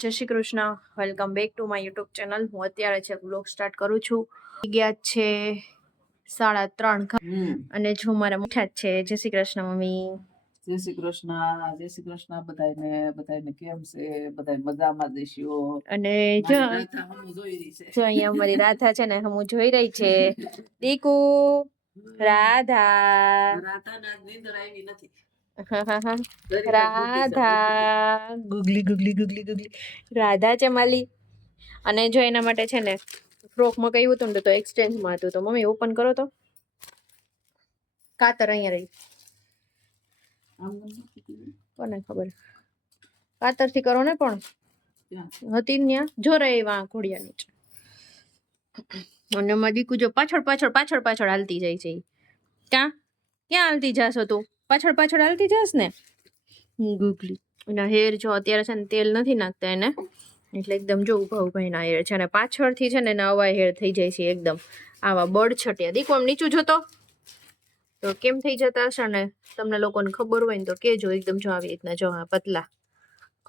જય Shri Krishna, welcome back to my YouTube channel. હું અત્યારે છે બ્લોગ સ્ટાર્ટ કરું છું. ગયા છે 3:30 અને જો મારા મોટા જ છે. જય શ્રી કૃષ્ણ મમ્મી. જય શ્રી કૃષ્ણ બધાને. બધાને કેમ છે? બધા મજામાં દેશો. અને જો અહીંયા અમારી રાધા છે ને હું જોઈ રહી છે. દીકુ રાધા રાધા ગુગલી ગુગલી ગુગલી ગુગલી રાધા છે માલી. અને જો એના માટે છે ને ફ્રોક મગાવ્યું હતું ને તો એક્સચેન્જમાં હતું. તો મમ્મી ઓપન કરો તો. કાતર અહીંયા રહી, કોને ખબર. કાતર થી કરો ને, પણ હતી ત્યાં જો રે વા ઘોડિયા નીચે. અને માં દીકુ જો પાછળ પાછળ પાછળ પાછળ હાલતી જાય છે. ક્યાં હાલતી જાશો તું? પાછળ પાછળ હાલતી જાસ ને ગુગલી. એના હેર જો અત્યારે છે ને તેલ નથી નાખતા એને, એટલે એકદમ જો ઉભા ઉભા એના હેર છે. અને પાછળથી છે ને એના આવા હેર થઈ જાય છે એકદમ આવા બળછટિયા. દીકુ આમ નીચું જોતો તો કેમ થઈ જતા હશે ને તમને લોકોને ખબર હોય ને તો કેજો. એકદમ જો આવી રીતના જો આ પતલા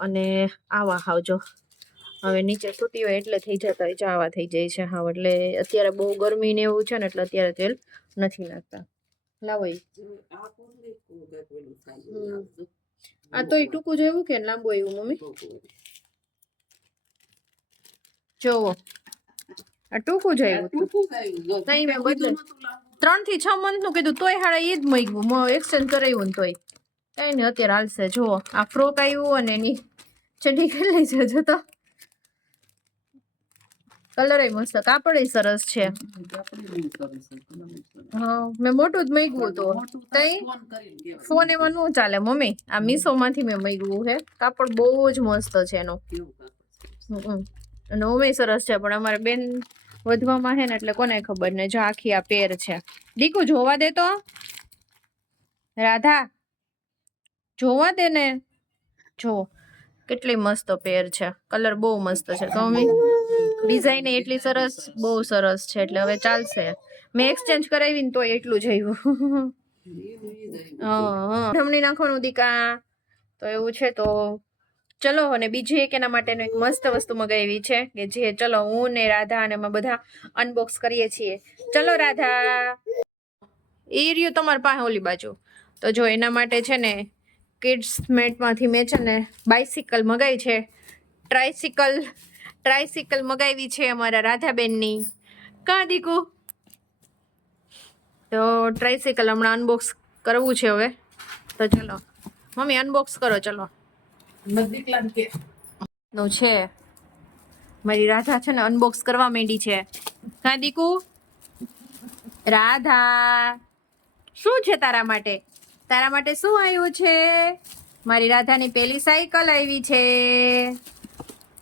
અને આવા હાવ જો હવે નીચે સૂતી હોય એટલે થઈ જતા હોય. જો આવા થઈ જાય છે હાવ. એટલે અત્યારે બહુ ગરમી ને એવું છે ને એટલે અત્યારે તેલ નથી નાખતા. લાવો આ તો ટૂંકું જેવું કે લાંબુ એવું મમ્મી જોવો. આ ટૂંકું જ આવ્યું. 3 થી 6 month નું કીધું તોય હાડા એ જ મગ્યું. એક્સચેન્જ કરાવ્યું ને તોય કઈ ને અત્યારે હાલશે. જુઓ આ ફ્રોક આવ્યું અને એની ચડ્ડી કરી લઈ જજો તો. કલર મસ્ત, કાપડ સરસ છે. હા મેં મોટું જ મગ્યું હતું. તઈ ફોન એમાં નું ચાલે મમ્મી. આ મીશો માંથી મેં મગ્યું છે. કાપડ બહુ જ મસ્ત છે એનો. અને ઓમે સરસ છે. પણ અમારે બેન વધવામાં છે ને એટલે કોને ખબર ને. જો આખી આ પેર છે. દીકુ જોવા દે તો. રાધા જોવા દે ને. જો કેટલી મસ્ત પેર છે. કલર બહુ મસ્ત છે. તો અમે ડિઝાઇન એટલી સરસ, બહુ સરસ છે. એટલે હવે ચાલશે. મેં એક્સચેન્જ કરાવી ને તોય એટલું જ આવ્યું. જમણી નાખવાનું દીકા. તો એવું છે. તો ચલો. અને બીજી એક એના માટેનું એક મસ્ત વસ્તુ મગાવી છે કે જે ચલો હું ને રાધા અને અમે બધા અનબોક્સ કરીએ છીએ. ચલો રાધા. એ રહ્યું તમારી પાસે ઓલી બાજુ. તો જો એના માટે છે ને કિડ્સ મેટમાંથી મેં છે ને બાઇસિકલ મગાવી છે. ટ્રાયસિકલ મગાવી છે અમારા રાધાબેનની. કા દીકુ? તો ટ્રાયસિકલ હમણાં અનબોક્સ કરવું છે હવે. તો ચલો મમ્મી અનબોક્સ કરો. ચલો નું છે મારી રાધા છે ને અનબોક્સ કરવા માંડી છે. કા દીકુ? રાધા શું છે તારા માટે? તારા માટે શું આવ્યું છે? મારી રાધાની પેલી સાયકલ આવી છે.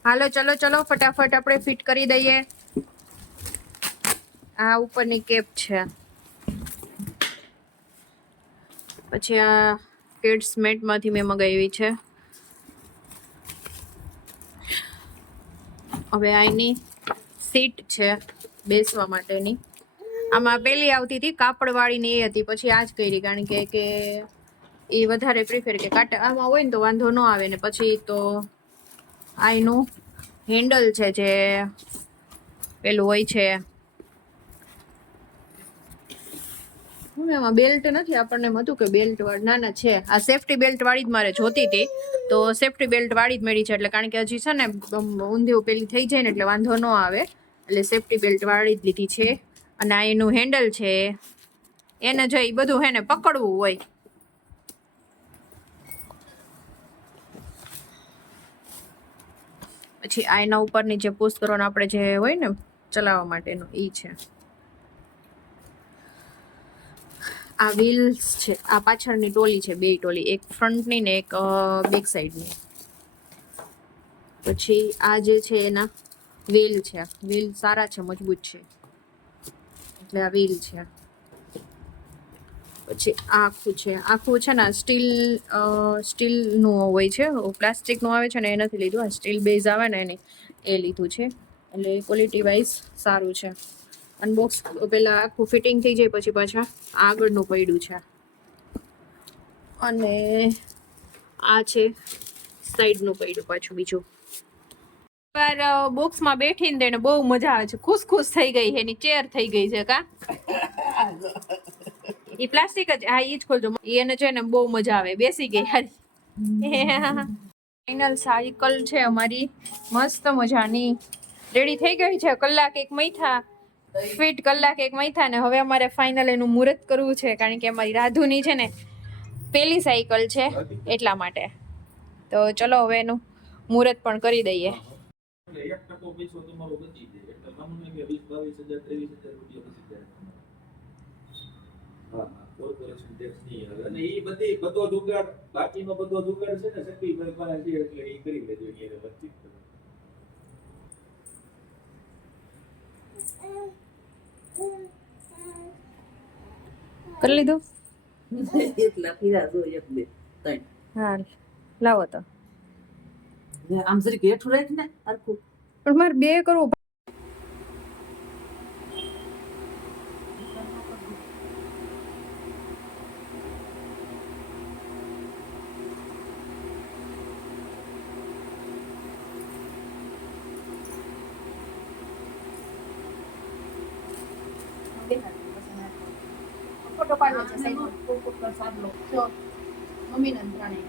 હાલો ચલો ચલો ફટાફટ આપણે ફિટ કરી દઈએ. આ ઉપરની કેપ છે. પછી આ કિડ્સ મેટમાંથી મેં મગાવી છે. હવે આની સીટ છે બેસવા માટેની. આમાં પેલી આવતી હતી કાપડવાળી ને એ હતી. પછી આ જ કરી કારણ કે એ વધારે પ્રિફર કે કાટ આમાં હોય ને તો વાંધો ન આવે. ને પછી તો આ એનું હેન્ડલ છે જે પેલું હોય છે. એમાં બેલ્ટ નથી. આપણને એમ હતું કે બેલ્ટ વાળી. ના છે આ સેફ્ટી બેલ્ટ વાળી જ મારે જોતી હતી. તો સેફ્ટી બેલ્ટ વાળી જ મળી છે. એટલે કારણ કે હજી છે ને ઊંધી પેલી થઈ જાય ને એટલે વાંધો ન આવે. એટલે સેફ્ટી બેલ્ટ વાળી જ લીધી છે. અને આ એનું હેન્ડલ છે. એને જો એ બધું હે ને પકડવું હોય. પછી આ એના ઉપરની જે પુશ કરવાનું આપણે જે હોય ને ચલાવવા માટેનું એ છે. આ વ્હીલ્સ છે. આ પાછળની ટોલી છે. બે ટોલી, એક ફ્રન્ટની ને એક બેક સાઈડની. પછી આ જે છે એના વ્હીલ છે. વ્હીલ સારા છે, મજબૂત છે. એટલે આ વ્હીલ છે. પછી આખું છે ને સ્ટીલનું હોય છે. પ્લાસ્ટિકનું આવે છે ને એ નથી લીધું. આ સ્ટીલ બેઝ આવે ને એની એ લીધું છે. એટલે ક્વોલિટી વાઇઝ સારું છે. અનબોક્સ પેલા આખું ફિટિંગ થઈ જાય પછી પાછા આગળનું પડ્યું છે. અને આ છે સાઈડનું પડ્યું પાછું બીજું. બોક્સમાં બેઠીને તેને બહુ મજા આવે છે. ખુશ ખુશ થઈ ગઈ છે, એની ચેર થઈ ગઈ છે કા. ઈ પ્લાસ્ટિક જ, હા ઈ જ ખોલજો. એને છે ને બહુ મજા આવે, બેસી ગઈ હારી. ફાઇનલ સાયકલ છે અમારી મસ્ત મજાની રેડી થઈ ગઈ છે. કલાક એક મૈથા ફિટ, કલાક એક મૈથા ને હવે અમારે ફાઇનલ એનું મુહૂર્ત કરવું છે, કારણ કે અમારી રાધુની છે ને પેલી સાયકલ છે એટલા માટે. તો ચલો હવે એનું મુહૂર્ત પણ કરી દઈએ. કોર્પોરેશન ટેક્સ નહીં આવે અને ઈ બધી બધો જુગાડ બાકીનો બધો જુગાડ છે ને શક્તિભાઈ પાસે છે એટલે ઈ કરી લેજો એની એને વાતચીત કરો. કરી લીધું? એટલા પીરા જો 1 2 3. હા લાવો તો. આમ જરીક હેઠું રાખ ને હરખું. પણ મારે 2 કરવું. ફોટો પાડવો છે સાઈડ પર સાદલો જો મમ્મી ના ત્રણે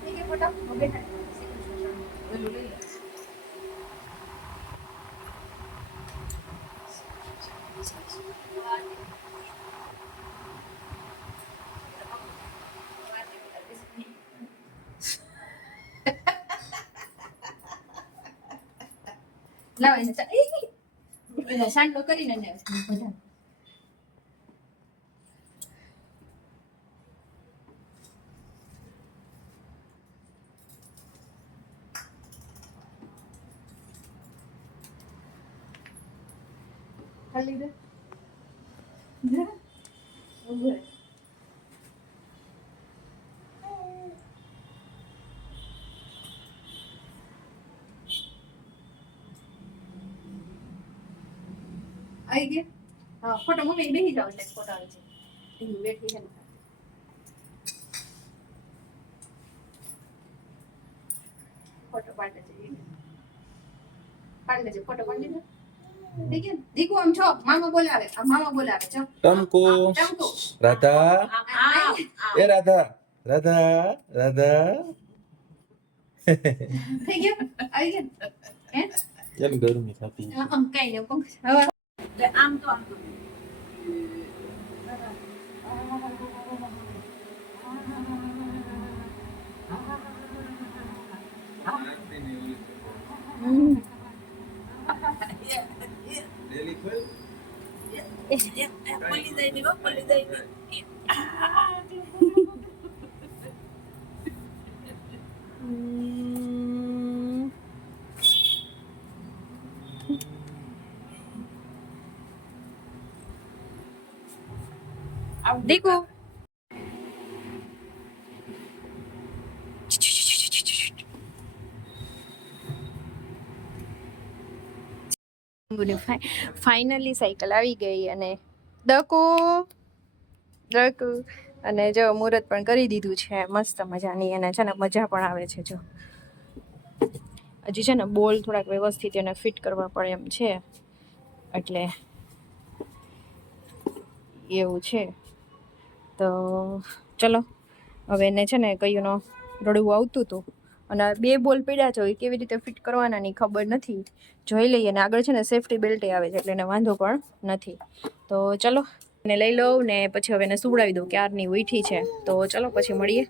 ઠીક છે ફોટો મમ્મી ના ઓલું લઈ લે. લાવ એને સાંડલો કરીને ને બધા ખાલી દે ઉભો રહે. આવી ગયા? હા ફોટો મમ્મી બેસી જાવ એટલે ફોટો આવે છે. એની બેઠી છે ને ફોટો પાડે છે. પાડી લેજે ફોટો પાડી લેજે. ઠીક છે દીકુ આમ છો મામા બોલાવે. આ મામા બોલાવે છો. ટંકુ ટંકુ રાધા એ રાધા રાધા રાધા થઈ ગયો આવી ગયા હે કેમ ગરમી થતી આમ કઈ ને પંખ હવે આમ તો આમ તો દીકુ ફાઇનલી સાયકલ આવી ગઈ અને દકુ અને જો મુહૂર્ત પણ કરી દીધું છે મસ્ત મજાની. અને છે ને મજા પણ આવે છે. જો હજી છે ને બોલ થોડાક વ્યવસ્થિત એને ફિટ કરવા પડે એમ છે એટલે એવું છે. તો ચલો હવે એને છે ને કયુંનો રડવું આવતું હતું અને 2 બોલ પડ્યા છે. એ કેવી રીતે ફિટ કરવાના ની ખબર નથી, જોઈ લઈએ. ને આગળ છે ને સેફટી બેલ્ટ આવે છે એટલે એને વાંધો પણ નથી. તો ચલો એને લઈ લઉં ને પછી હવે એને સુવડાવી દઉં. ક્યારની ઉઠી છે તો ચલો પછી મળીએ.